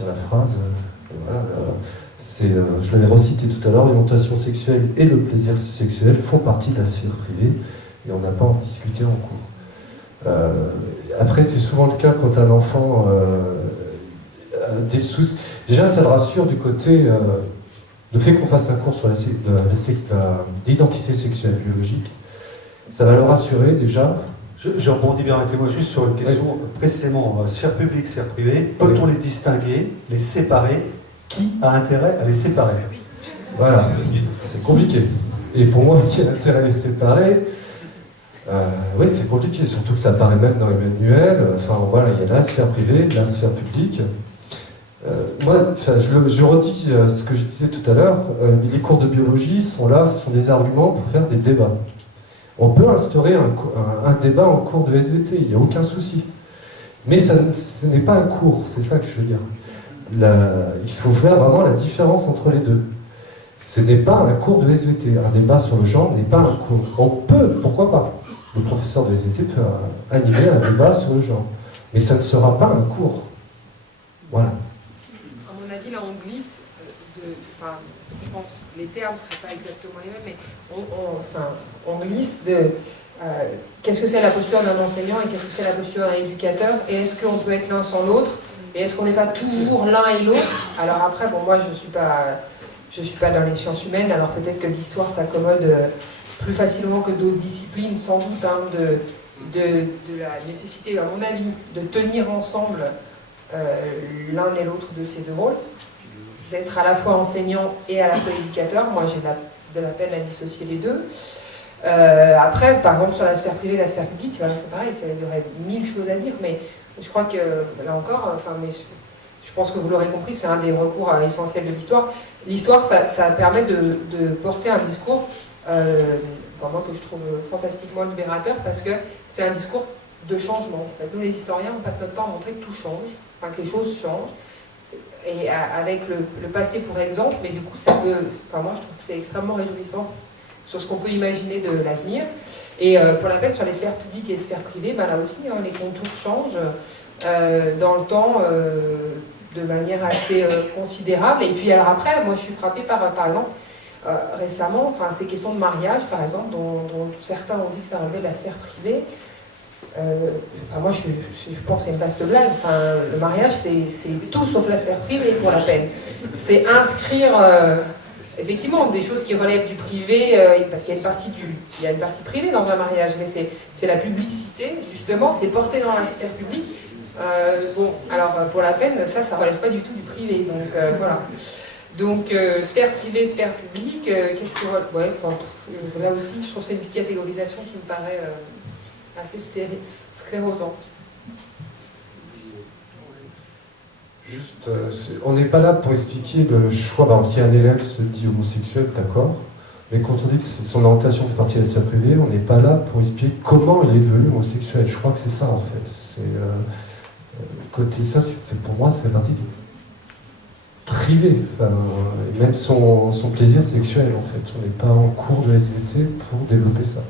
retient la phrase. Voilà, je l'avais recité tout à l'heure, l'orientation sexuelle et le plaisir sexuel font partie de la sphère privée et on n'a pas à en discuter en cours. Après, c'est souvent le cas quand un enfant a des soucis. Déjà, ça le rassure du côté le fait qu'on fasse un cours sur l'identité sexuelle biologique. Ça va le rassurer déjà. Je rebondis bien, permettez-moi juste sur une question précisément, sphère publique, sphère privée. Peut-on les distinguer, les séparer? Qui a intérêt à les séparer? Voilà, c'est compliqué. Et pour moi, qui a intérêt à les séparer, oui, c'est compliqué, surtout que ça apparaît même dans les manuels. Enfin, voilà, il y a la sphère privée, la sphère publique. Moi, je redis ce que je disais tout à l'heure, les cours de biologie sont là, ce sont des arguments pour faire des débats. On peut instaurer un débat en cours de SVT, il n'y a aucun souci. Mais ce n'est pas un cours, c'est ça que je veux dire. Il faut faire vraiment la différence entre les deux. Ce n'est pas un cours de SVT. Un débat sur le genre n'est pas un cours. On peut, pourquoi pas? Le professeur de SVT peut animer un débat sur le genre. Mais ça ne sera pas un cours. Voilà. À mon avis, là, on glisse je pense que les termes ne seraient pas exactement les mêmes, mais on glisse de qu'est-ce que c'est la posture d'un enseignant et qu'est-ce que c'est la posture d'un éducateur, et est-ce qu'on peut être l'un sans l'autre, et est-ce qu'on n'est pas toujours l'un et l'autre? Alors après, bon, moi, je suis pas dans les sciences humaines, alors peut-être que l'histoire s'accommode plus facilement que d'autres disciplines, sans doute, hein, de la nécessité, à mon avis, de tenir ensemble l'un et l'autre de ces deux rôles, d'être à la fois enseignant et à la fois éducateur. Moi, j'ai de la peine à dissocier les deux. Après, par exemple, sur la sphère privée et la sphère publique, c'est pareil, il y aurait 1000 choses à dire, mais je crois que, là encore, mais je pense que vous l'aurez compris, c'est un des recours essentiels de l'histoire. L'histoire, ça permet de porter un discours, vraiment que je trouve fantastiquement libérateur, parce que c'est un discours de changement. En fait, nous, les historiens, on passe notre temps à montrer que tout change, que les choses changent, et avec le passé pour exemple, mais du coup, ça peut, moi, je trouve que c'est extrêmement réjouissant sur ce qu'on peut imaginer de l'avenir. Et pour la peine, sur les sphères publiques et les sphères privées, là aussi, les contours changent dans le temps de manière assez considérable. Et puis alors après, moi je suis frappée par exemple, récemment, ces questions de mariage, par exemple, dont certains ont dit que ça relevait de la sphère privée. Moi je pense que c'est une vaste blague. Le mariage, c'est tout sauf la sphère privée pour la peine. C'est inscrire... effectivement, des choses qui relèvent du privé, parce qu'il y a une partie privée dans un mariage, mais c'est la publicité, justement, c'est porté dans la sphère publique. Alors pour la peine, ça relève pas du tout du privé, donc voilà. Donc sphère privée, sphère publique, qu'est-ce que... là aussi, je trouve que c'est une catégorisation qui me paraît assez sclérosante. Juste, on n'est pas là pour expliquer le choix. Par exemple, si un élève se dit homosexuel, d'accord, mais quand on dit que son orientation fait partie de la sphère privée, on n'est pas là pour expliquer comment il est devenu homosexuel. Je crois que c'est ça, en fait. Côté ça, pour moi, ça fait partie du privé. Même son plaisir sexuel, en fait. On n'est pas en cours de SVT pour développer ça.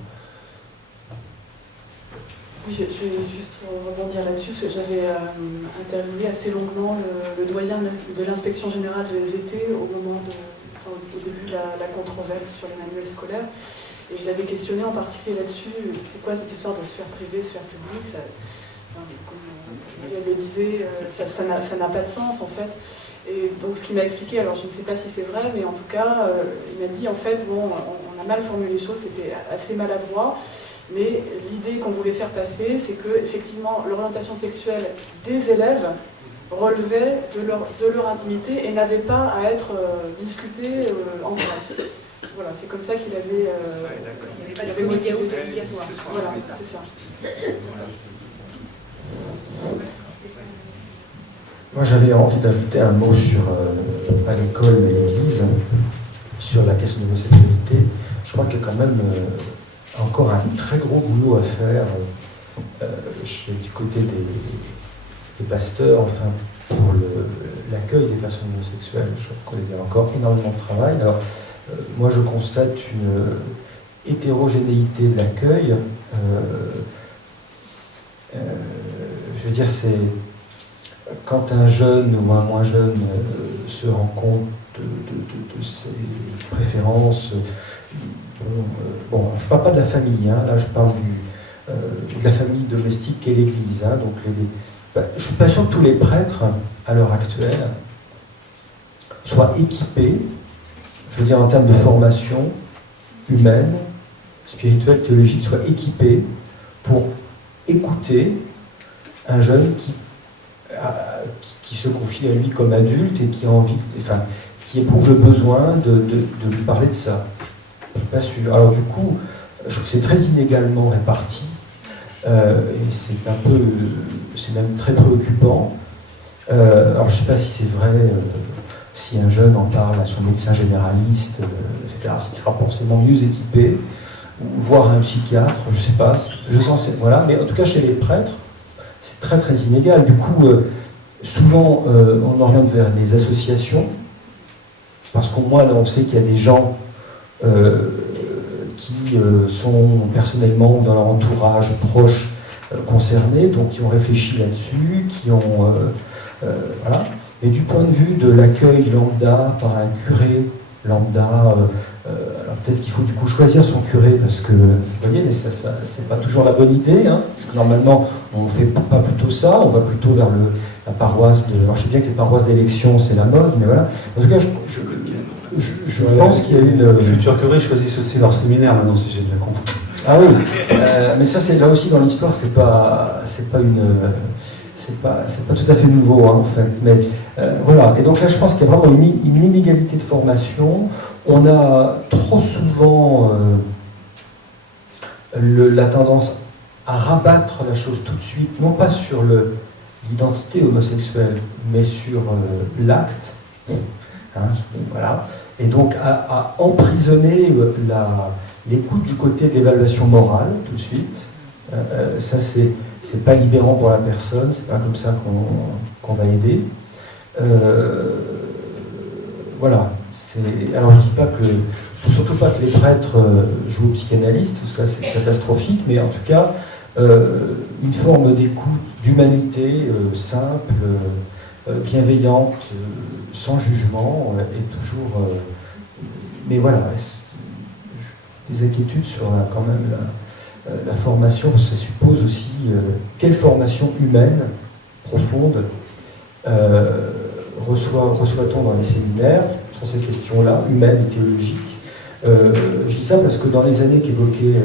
Je vais juste rebondir là-dessus, parce que j'avais interviewé assez longuement le doyen de l'inspection générale de SVT au début de la controverse sur les manuels scolaires, et je l'avais questionné en particulier là-dessus. C'est quoi cette histoire de sphère privée, sphère publique? Comme elle le disait, ça n'a pas de sens en fait. Et donc ce qu'il m'a expliqué, alors je ne sais pas si c'est vrai, mais en tout cas, il m'a dit en fait, on a mal formulé les choses, c'était assez maladroit. Mais l'idée qu'on voulait faire passer, c'est que effectivement l'orientation sexuelle des élèves relevait de leur intimité et n'avait pas à être discutée en classe. Voilà, c'est comme ça qu'il avait... il n'y avait pas de comité obligatoire. Voilà, c'est ça. Moi j'avais envie d'ajouter un mot sur, pas l'école mais l'église, sur la question de l'homosexualité. Je crois qu'il y a quand même... encore un très gros boulot à faire du côté des pasteurs, pour l'accueil des personnes homosexuelles. Je trouve qu'il y a encore énormément de travail. Alors, moi, je constate une hétérogénéité de l'accueil. Je veux dire, quand un jeune ou un moins jeune se rend compte de ses préférences, bon, je ne parle pas de la famille, hein, là je parle de la famille domestique qu'est l'Église. Hein, donc je ne suis pas sûr que tous les prêtres, à l'heure actuelle, soient équipés, je veux dire en termes de formation humaine, spirituelle, théologique, soient équipés pour écouter un jeune qui se confie à lui comme adulte et qui a envie, enfin, qui éprouve le besoin de lui parler de ça. Je ne suis pas sûr. Alors du coup, je trouve que c'est très inégalement réparti et c'est même très préoccupant. Alors je ne sais pas si c'est vrai, si un jeune en parle à son médecin généraliste, etc., s'il sera forcément mieux équipé, ou voire un psychiatre, je ne sais pas, voilà. Mais en tout cas chez les prêtres, c'est très très inégal. Du coup, souvent on oriente vers les associations, parce qu'au moins là, on sait qu'il y a des gens qui sont personnellement ou dans leur entourage proche concernés, donc qui ont réfléchi là-dessus, qui ont... voilà. Et du point de vue de l'accueil lambda par un curé lambda, alors peut-être qu'il faut du coup choisir son curé, parce que, vous voyez, mais ça c'est pas toujours la bonne idée, hein, parce que normalement, on ne fait pas plutôt ça, on va plutôt vers la paroisse de... Alors je sais bien que les paroisses d'élection, c'est la mode, mais voilà. En tout cas, je pense qu'il y a une... Les futurs curés choisissent aussi leur séminaire maintenant, si j'ai bien compris. Ah oui, mais ça, c'est là aussi dans l'histoire, c'est pas tout à fait nouveau, hein, en fait. Mais voilà. Et donc là, je pense qu'il y a vraiment une inégalité de formation. On a trop souvent la tendance à rabattre la chose tout de suite, non pas sur l'identité homosexuelle, mais sur l'acte. Hein, voilà. Et donc à emprisonner l'écoute du côté de l'évaluation morale tout de suite. Ça, c'est pas libérant pour la personne, c'est pas comme ça qu'on va aider. Voilà. Alors je dis pas que, faut surtout pas que les prêtres jouent aux psychanalystes, parce que là c'est catastrophique, mais en tout cas une forme d'écoute, d'humanité simple, bienveillante, sans jugement, est toujours. Mais voilà, des inquiétudes sur quand même la formation, ça suppose aussi quelle formation humaine profonde reçoit-on dans les séminaires sur ces questions-là, humaines et théologiques. Je dis ça parce que dans les années qu'évoquait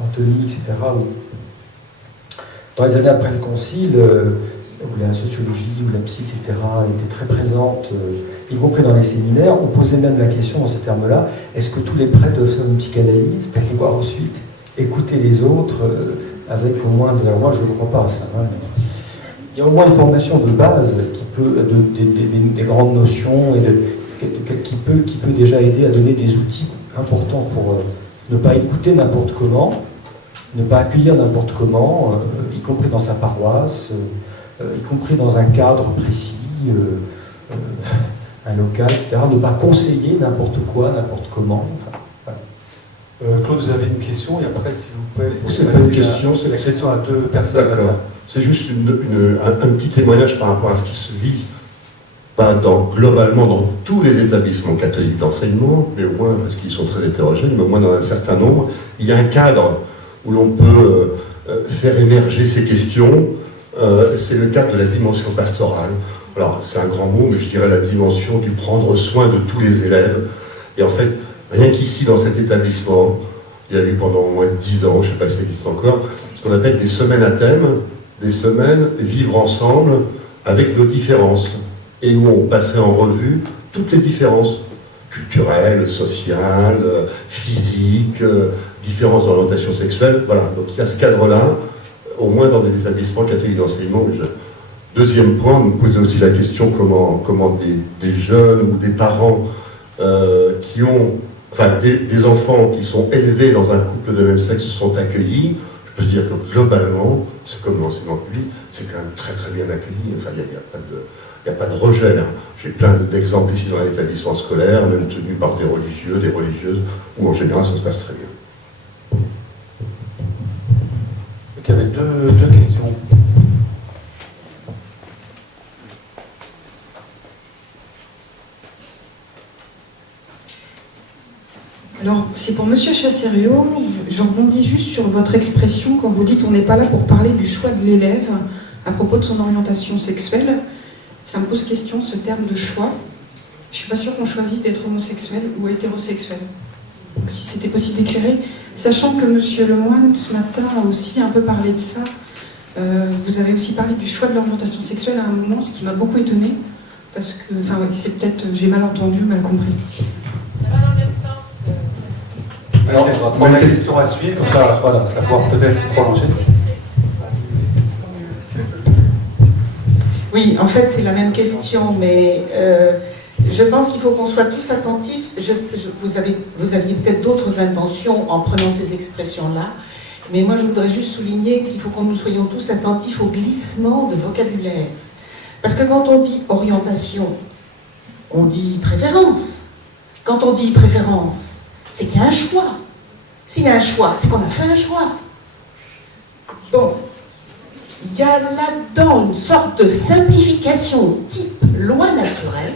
Anthony, etc., dans les années après le Concile, où la sociologie, où la psy, etc., était très présente, y compris dans les séminaires, on posait même la question dans ces termes-là, est-ce que tous les prêtres doivent faire une psychanalyse pour pouvoir ensuite écouter les autres avec au moins de la loi? Je ne crois pas à ça. Hein. Il y a au moins une formation de base qui peut, des grandes notions, et qui peut déjà aider à donner des outils importants pour ne pas écouter n'importe comment, ne pas accueillir n'importe comment, y compris dans sa paroisse, y compris dans un cadre précis, un local, etc. Ne pas conseiller n'importe quoi, n'importe comment. Enfin, voilà. Claude, vous avez une question, et après, s'il vous plaît, c'est pas une question, c'est la question à deux personnes. D'accord. C'est juste un petit témoignage par rapport à ce qui se vit, pas globalement dans tous les établissements catholiques d'enseignement, mais au moins, parce qu'ils sont très hétérogènes, mais au moins dans un certain nombre, il y a un cadre où l'on peut faire émerger ces questions. C'est le cadre de la dimension pastorale. Alors, c'est un grand mot, mais je dirais la dimension du prendre soin de tous les élèves. Et en fait, rien qu'ici, dans cet établissement, il y a eu pendant au moins 10 ans, je ne sais pas si ça existe encore, ce qu'on appelle des semaines à thème, des semaines vivre ensemble avec nos différences, et où on passait en revue toutes les différences culturelles, sociales, physiques, différences d'orientation sexuelle. Voilà, donc il y a ce cadre-là, au moins dans des établissements catholiques d'enseignement. Deuxième point, vous me posez aussi la question comment des jeunes ou des parents qui ont, enfin des enfants qui sont élevés dans un couple de même sexe sont accueillis. Je peux dire que globalement, c'est comme l'enseignement public, c'est quand même très très bien accueilli. Enfin, il n'y a pas de rejet. Hein. J'ai plein d'exemples ici dans les établissements scolaires, même tenus par des religieux, des religieuses, où en général ça se passe très bien. Donc il y avait deux questions. Alors, c'est pour Monsieur Chasserio. Je rebondis juste sur votre expression quand vous dites on n'est pas là pour parler du choix de l'élève à propos de son orientation sexuelle. Ça me pose question, ce terme de choix. Je suis pas sûre qu'on choisisse d'être homosexuel ou hétérosexuel. Donc, si c'était possible d'éclairer, sachant que Monsieur Lemoine, ce matin, a aussi un peu parlé de ça. Vous avez aussi parlé du choix de l'orientation sexuelle à un moment, ce qui m'a beaucoup étonnée, parce que, enfin, c'est peut-être, j'ai mal entendu, mal compris. Alors, on a une question à suivre, comme ça, voilà, ça va pouvoir peut-être prolonger. Oui, en fait, c'est la même question, mais je pense qu'il faut qu'on soit tous attentifs. Vous aviez peut-être d'autres intentions en prenant ces expressions-là, mais moi, je voudrais juste souligner qu'il faut que nous soyons tous attentifs au glissement de vocabulaire. Parce que quand on dit orientation, on dit préférence. Quand on dit préférence, c'est qu'il y a un choix. S'il y a un choix, c'est qu'on a fait un choix. Bon, il y a là-dedans une sorte de simplification type loi naturelle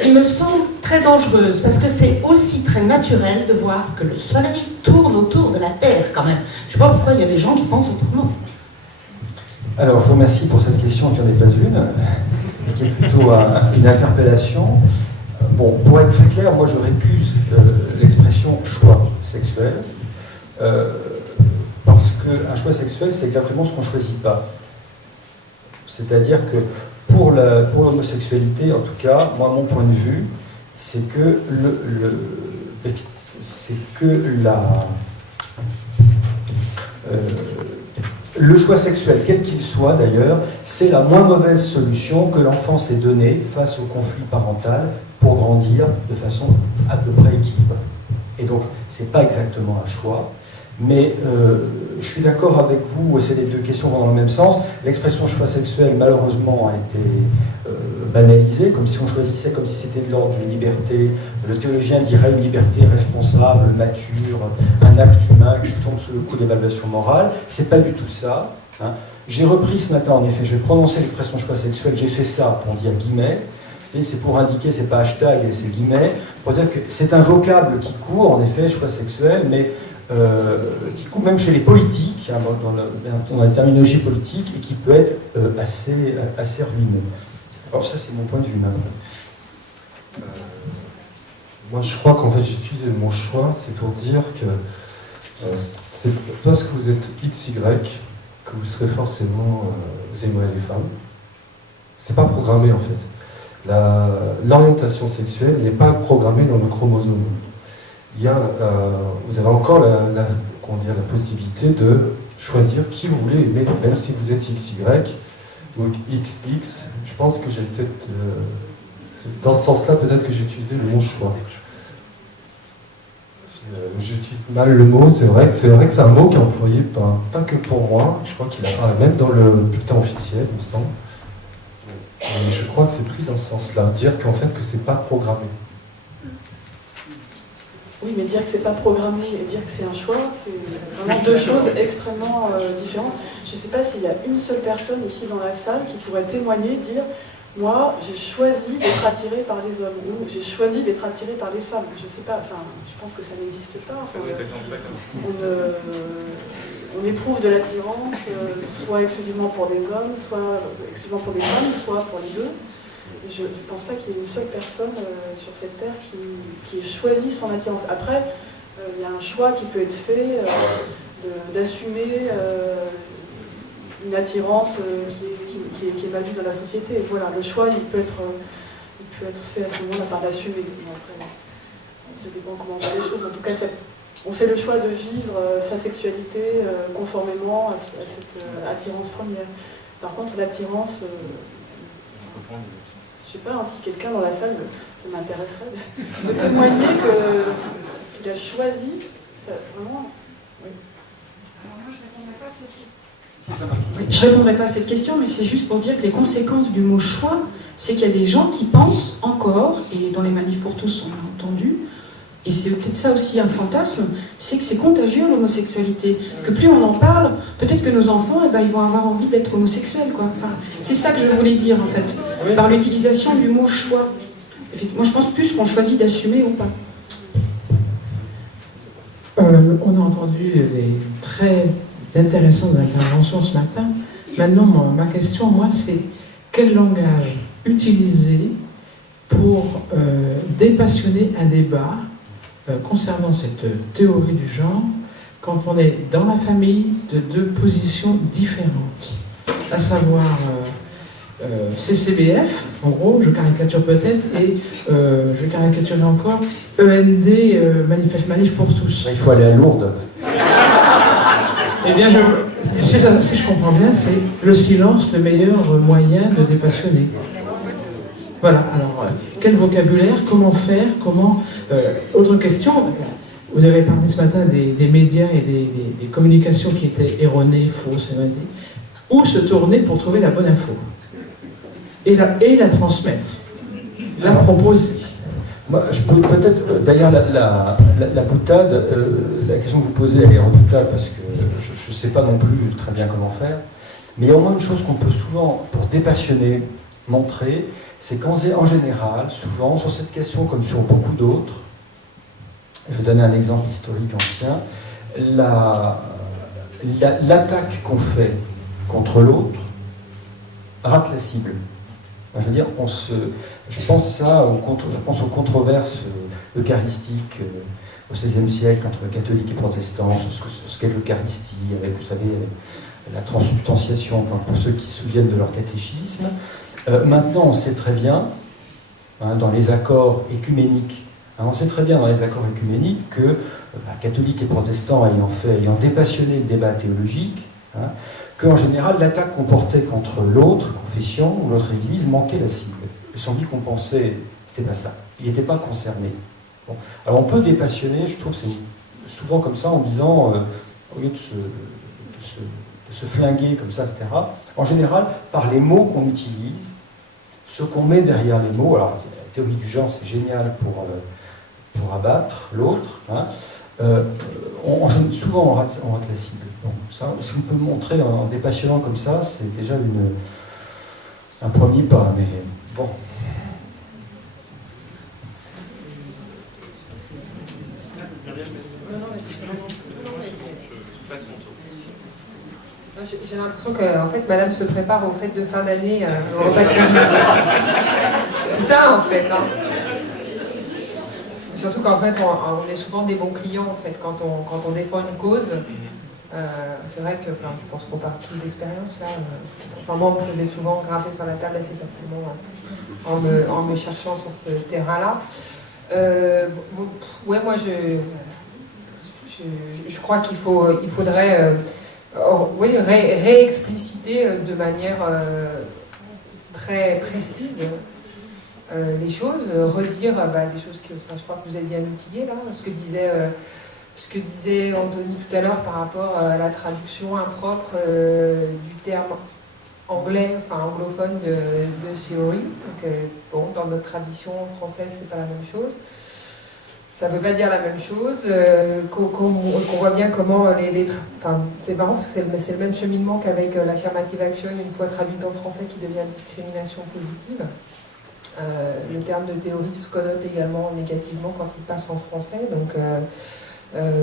qui me semble très dangereuse, parce que c'est aussi très naturel de voir que le soleil tourne autour de la Terre quand même. Je ne sais pas pourquoi il y a des gens qui pensent autrement. Alors, je vous remercie pour cette question qui n'en est pas une, mais qui est plutôt une interpellation. Bon, pour être très clair, moi je récuse l'expression choix sexuel, parce qu'un choix sexuel, c'est exactement ce qu'on ne choisit pas. C'est-à-dire que pour l'homosexualité, en tout cas, moi, mon point de vue, c'est que le choix sexuel, quel qu'il soit d'ailleurs, c'est la moins mauvaise solution que l'enfant s'est donnée face au conflit parental pour grandir de façon à peu près équilibrée. Et donc, c'est pas exactement un choix, mais je suis d'accord avec vous, c'est les deux questions vont dans le même sens. L'expression choix sexuel, malheureusement, a été banalisée, comme si on choisissait, comme si c'était de l'ordre d'une liberté. Le théologien dirait une liberté responsable, mature, un acte humain qui tombe sous le coup d'évaluation morale. C'est pas du tout ça. Hein. J'ai repris ce matin, en effet, j'ai prononcé l'expression choix sexuel, j'ai fait ça, on dit à guillemets. C'est pour indiquer, c'est pas hashtag, c'est guillemets, pour dire que c'est un vocable qui court, en effet, choix sexuel, mais qui court même chez les politiques, hein, dans la terminologie politique, et qui peut être assez ruineux. Alors ça, c'est mon point de vue. Moi, je crois qu'en fait, j'ai utilisé le mot choix, c'est pour dire que c'est parce que vous êtes XY que vous serez forcément, vous aimerez les femmes. C'est pas programmé, en fait. L'orientation sexuelle n'est pas programmée dans le chromosome. Vous avez encore la possibilité de choisir qui vous voulez aimer, même si vous êtes XY ou XX. Je pense que j'ai peut-être, dans ce sens-là, peut-être que j'ai utilisé le mot choix. J'utilise mal le mot, c'est vrai que c'est un mot qui est employé pas que pour moi, je crois qu'il apparaît même dans le bulletin officiel, il me semble. Et je crois que c'est pris dans ce sens-là, dire qu'en fait que c'est pas programmé. Oui, mais dire que c'est pas programmé et dire que c'est un choix, c'est vraiment deux choses extrêmement différentes. Je ne sais pas s'il y a une seule personne ici dans la salle qui pourrait témoigner, dire « Moi, j'ai choisi d'être attiré par les hommes » ou « J'ai choisi d'être attiré par les femmes ». Je ne sais pas, enfin, je pense que ça n'existe pas. On éprouve de l'attirance, soit exclusivement pour des hommes, soit exclusivement pour des femmes, soit pour les deux. Je ne pense pas qu'il y ait une seule personne sur cette terre qui ait choisi son attirance. Après, il y a un choix qui peut être fait d'assumer une attirance qui est mal vue dans la société. Et voilà, le choix, il peut être fait à ce moment-là, enfin d'assumer. Après, ça dépend comment on voit les choses. En tout cas, on fait le choix de vivre sa sexualité conformément à cette attirance première. Par contre, l'attirance... je ne sais pas, hein, si quelqu'un dans la salle, ça m'intéresserait de témoigner qu'il a choisi, ça, vraiment... Oui. Alors moi, je ne répondrai pas à cette question, mais c'est juste pour dire que les conséquences du mot choix, c'est qu'il y a des gens qui pensent encore, et dans les manifs pour tous on l'a entendu, et c'est peut-être ça aussi un fantasme, c'est que c'est contagieux l'homosexualité. Que plus on en parle, peut-être que nos enfants, ils vont avoir envie d'être homosexuels, quoi. Enfin, c'est ça que je voulais dire, en fait, par l'utilisation du mot choix. Moi, je pense plus qu'on choisit d'assumer ou pas. On a entendu des très intéressantes interventions ce matin. Maintenant, ma question, moi, c'est quel langage utiliser pour dépassionner un débat concernant cette théorie du genre quand on est dans la famille de deux positions différentes, à savoir CCBF, en gros, je caricature peut-être, et je caricaturerai encore END, Manif pour tous. Il faut aller à Lourdes. Eh bien, si je comprends bien, c'est le silence le meilleur moyen de dépassionner. Voilà, alors, quel vocabulaire, comment faire, comment... autre question, vous avez parlé ce matin des médias et des communications qui étaient erronées, fausses, inventées. Où se tourner pour trouver la bonne info et la transmettre, la proposer. Moi, je peux peut-être, d'ailleurs, la boutade, la question que vous posez, elle est redoutable parce que je ne sais pas non plus très bien comment faire. Mais il y a au moins une chose qu'on peut souvent, pour dépassionner, montrer, c'est qu'en général, souvent, sur cette question comme sur beaucoup d'autres, je vais donner un exemple historique ancien, l'attaque qu'on fait contre l'autre rate la cible. Je veux dire, je pense aux controverses eucharistiques au XVIe siècle entre catholiques et protestants, sur ce qu'est l'Eucharistie, avec, vous savez, la transsubstantiation, pour ceux qui se souviennent de leur catéchisme. Maintenant, on sait très bien, dans les accords écuméniques, on sait très bien dans les accords écuméniques que catholiques et protestants ayant dépassionné le débat théologique, qu'en général, l'attaque qu'on portait contre l'autre confession ou l'autre église manquait la cible. Son vie qu'on pensait, c'était pas ça. Il n'était pas concerné. Bon. Alors on peut dépassionner, je trouve, c'est souvent comme ça, en disant, au lieu de se flinguer comme ça, etc., en général, par les mots qu'on utilise, ce qu'on met derrière les mots, alors la théorie du genre, c'est génial pour abattre l'autre, souvent on rate la cible. Donc, ça, si on peut montrer en dépassionnant comme ça, c'est déjà un premier pas, mais bon. J'ai l'impression que en fait, Madame se prépare aux fêtes de fin d'année, au repas de famille. C'est ça, en fait. Surtout qu'en fait, on est souvent des bons clients, en fait, quand on défend une cause. C'est vrai que, je pense qu'on part tous d'expérience, là. Moi, on me faisait souvent grimper sur la table assez facilement en me cherchant sur ce terrain-là. Ouais, moi, je crois qu'il faudrait réexpliciter de manière très précise les choses, redire des choses que je crois que vous avez bien outillées là, ce que disait Anthony tout à l'heure par rapport à la traduction impropre du terme anglais, anglophone de theory. Donc, dans notre tradition française, c'est pas la même chose. Ça ne veut pas dire la même chose, qu'on voit bien comment c'est marrant parce que c'est le même cheminement qu'avec l'affirmative action, une fois traduite en français, qui devient discrimination positive. Le terme de théorie se connote également négativement quand il passe en français. Donc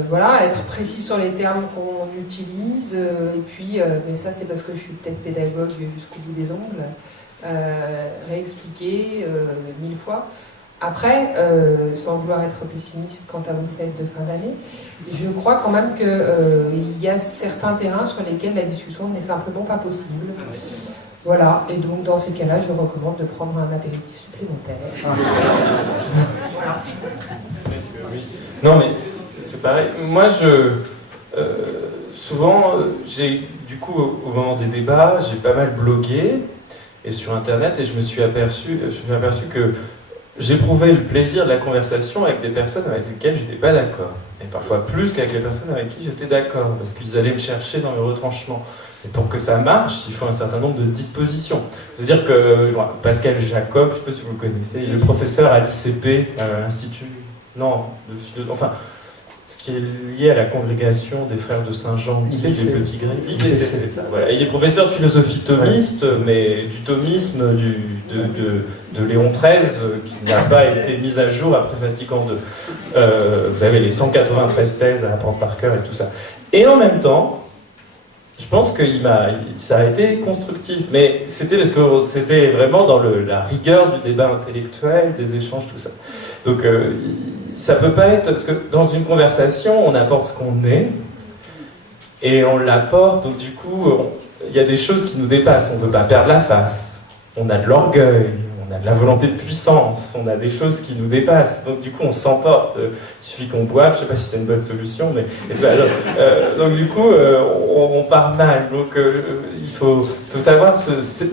voilà, être précis sur les termes qu'on utilise, et puis, mais ça c'est parce que je suis peut-être pédagogue jusqu'au bout des ongles, réexpliquer 1000 fois. Après, sans vouloir être pessimiste quant à vos fêtes de fin d'année, je crois quand même qu'il y a certains terrains sur lesquels la discussion n'est simplement pas possible. Voilà, et donc dans ces cas-là, je recommande de prendre un apéritif supplémentaire. Voilà. Non, mais c'est pareil. Moi, souvent, du coup, au moment des débats, j'ai pas mal blogué et sur Internet, et je me suis aperçu que j'éprouvais le plaisir de la conversation avec des personnes avec lesquelles je n'étais pas d'accord. Et parfois plus qu'avec les personnes avec qui j'étais d'accord, parce qu'ils allaient me chercher dans mes retranchements. Et pour que ça marche, il faut un certain nombre de dispositions. C'est-à-dire que Pascal Jacob, je ne sais pas si vous le connaissez, il est le professeur à l'ICP, l'Institut... Non, enfin... ce qui est lié à la congrégation des frères de Saint-Jean, les petits Grégoire. IBC, c'est ça. Voilà. Il est professeur de philosophie thomiste, mais du thomisme de Léon XIII, qui n'a pas été mis à jour après Vatican II. Vous avez les 193 thèses à apprendre par cœur et tout ça. Et en même temps, je pense que ça a été constructif, mais c'était parce que c'était vraiment dans la rigueur du débat intellectuel, des échanges, tout ça. Donc ça peut pas être, parce que dans une conversation, on apporte ce qu'on est, et on l'apporte, donc du coup, il y a des choses qui nous dépassent. On ne veut pas perdre la face, on a de l'orgueil, on a de la volonté de puissance, on a des choses qui nous dépassent, donc du coup on s'emporte. Il suffit qu'on boive, je ne sais pas si c'est une bonne solution, mais donc du coup on part mal. Donc il faut savoir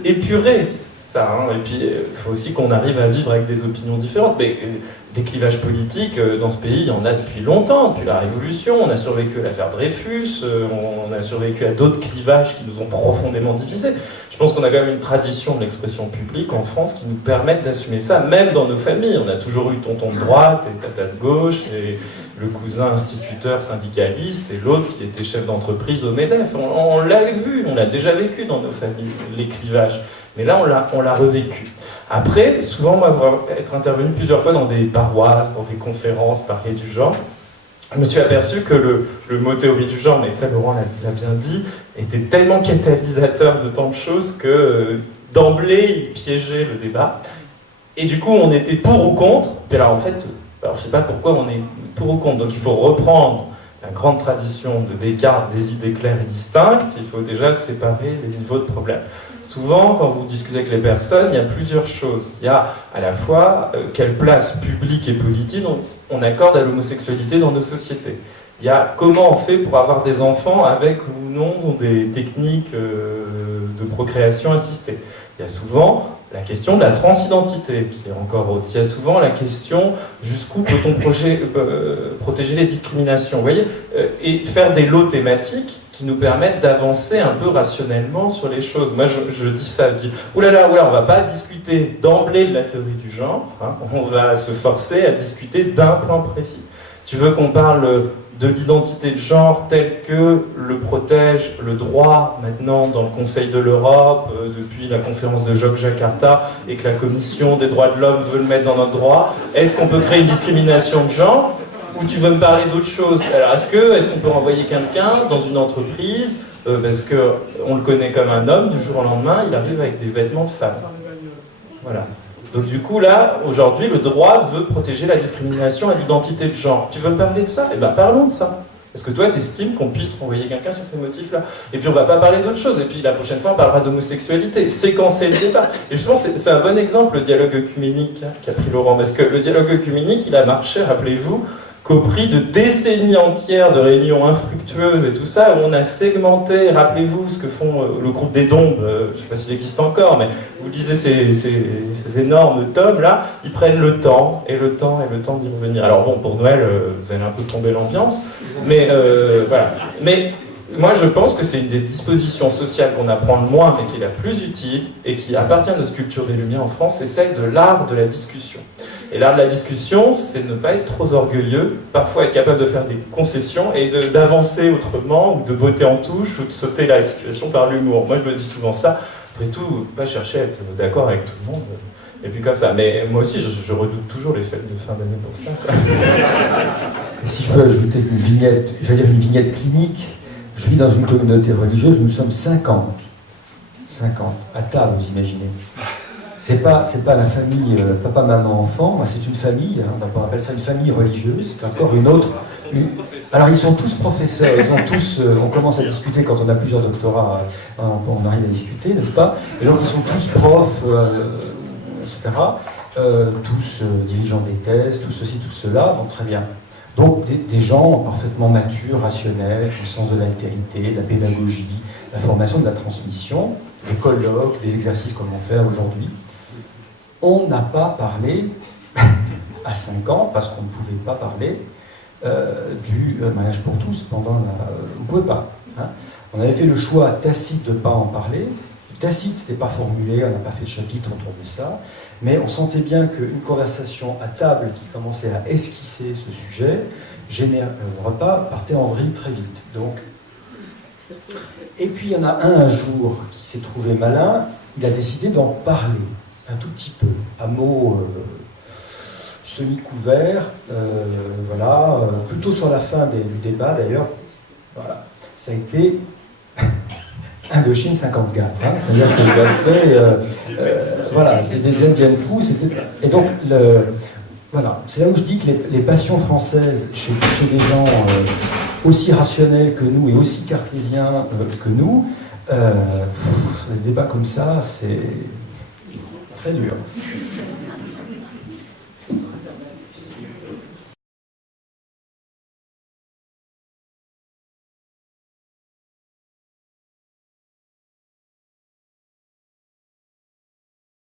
épurer ça, hein. Et puis il faut aussi qu'on arrive à vivre avec des opinions différentes. Mais des clivages politiques dans ce pays, il y en a depuis longtemps, depuis la Révolution. On a survécu à l'affaire Dreyfus, on a survécu à d'autres clivages qui nous ont profondément divisés. Je pense qu'on a quand même une tradition de l'expression publique en France qui nous permet d'assumer ça, même dans nos familles. On a toujours eu tonton de droite et tata de gauche, et le cousin instituteur syndicaliste, et l'autre qui était chef d'entreprise au MEDEF. On l'a vu, on l'a déjà vécu dans nos familles, les clivages. Mais là, on l'a revécu. Après, souvent, moi, être intervenu plusieurs fois dans des paroisses, dans des conférences, parler du genre, je me suis aperçu que le mot théorie du genre, mais ça, Laurent l'a bien dit, était tellement catalysateur de tant de choses que d'emblée, il piégeait le débat. Et du coup, on était pour ou contre. Et alors, en fait, je ne sais pas pourquoi on est pour ou contre. Donc, il faut reprendre la grande tradition de Descartes, des idées claires et distinctes. Il faut déjà séparer les niveaux de problème. Souvent, quand vous discutez avec les personnes, il y a plusieurs choses. Il y a à la fois quelle place publique et politique on accorde à l'homosexualité dans nos sociétés. Il y a comment on fait pour avoir des enfants avec ou non des techniques de procréation assistée. Il y a souvent la question de la transidentité qui est encore haute. Il y a souvent la question jusqu'où peut-on protéger les discriminations. Vous voyez, et faire des lots thématiques qui nous permettent d'avancer un peu rationnellement sur les choses. Moi, je dis ça, je dis, oulala, on va pas discuter d'emblée de la théorie du genre, hein, on va se forcer à discuter d'un plan précis. Tu veux qu'on parle de l'identité de genre telle que le protège le droit maintenant dans le Conseil de l'Europe, depuis la conférence de Jogjakarta, et que la Commission des droits de l'homme veut le mettre dans notre droit. Est-ce qu'on peut créer une discrimination de genre ? Ou tu veux me parler d'autre chose? Alors, est-ce qu'on peut renvoyer quelqu'un dans une entreprise parce qu'on le connaît comme un homme, du jour au lendemain, il arrive avec des vêtements de femme. Voilà. Donc du coup, là, aujourd'hui, le droit veut protéger la discrimination à l'identité de genre. Tu veux me parler de ça? Eh bien, parlons de ça. Est-ce que toi, tu estimes qu'on puisse renvoyer quelqu'un sur ces motifs-là? Et puis, on va pas parler d'autre chose. Et puis, la prochaine fois, on parlera d'homosexualité. Séquencer le débat. Et justement, c'est un bon exemple, le dialogue œcuménique qu'a pris Laurent. Parce que le dialogue œcuménique, il a marché, rappelez-vous, qu'au prix de décennies entières de réunions infructueuses et tout ça, où on a segmenté, rappelez-vous ce que font le groupe des Dombes, je ne sais pas s'il existe encore, mais vous lisez ces énormes tomes-là, ils prennent le temps, et le temps, et le temps d'y revenir. Alors bon, pour Noël, vous allez un peu tomber l'ambiance, mais voilà. Mais moi, je pense que c'est une des dispositions sociales qu'on apprend le moins, mais qui est la plus utile, et qui appartient à notre culture des Lumières en France, c'est celle de l'art de la discussion. Et l'art de la discussion, c'est ne pas être trop orgueilleux, parfois être capable de faire des concessions et d'avancer autrement, ou de botter en touche, ou de sauter la situation par l'humour. Moi, je me dis souvent ça. Après tout, pas chercher à être d'accord avec tout le monde, et puis comme ça. Mais moi aussi, je redoute toujours les fêtes de fin d'année pour ça. Et si je peux ajouter une vignette, j'allais dire une vignette clinique, je vis dans une communauté religieuse, nous sommes 50 à table, vous imaginez. C'est pas la famille papa, maman, enfant, c'est une famille, hein, on appelle ça une famille religieuse, c'est encore une autre. Alors ils sont tous professeurs, ils sont tous, on commence à discuter quand on a plusieurs doctorats, on arrive à discuter, n'est-ce pas? Les gens qui sont tous profs, etc., tous dirigeants des thèses, tout ceci, tout cela, bon, très bien. Donc des gens parfaitement matures, rationnels, au sens de l'altérité, de la pédagogie, la formation, de la transmission, des colloques, des exercices comme on fait aujourd'hui. On n'a pas parlé, à 5 ans, parce qu'on ne pouvait pas parler du mariage pour tous pendant la... On ne pouvait pas. Hein. On avait fait le choix tacite de ne pas en parler, Tacite n'était pas formulée, on n'a pas fait de chapitre autour de ça, mais on sentait bien qu'une conversation à table qui commençait à esquisser ce sujet, le repas partait en vrille très vite. Donc, et puis il y en a un jour qui s'est trouvé malin, il a décidé d'en parler un tout petit peu, à mots semi-couverts, voilà, plutôt sur la fin du débat d'ailleurs. Voilà, ça a été Indochine 54, hein, c'est-à-dire que voilà, c'était Dien Bien Phu, et donc voilà, c'est là où je dis que les passions françaises chez des gens aussi rationnels que nous et aussi cartésiens que nous, des débats comme ça, c'est très dur.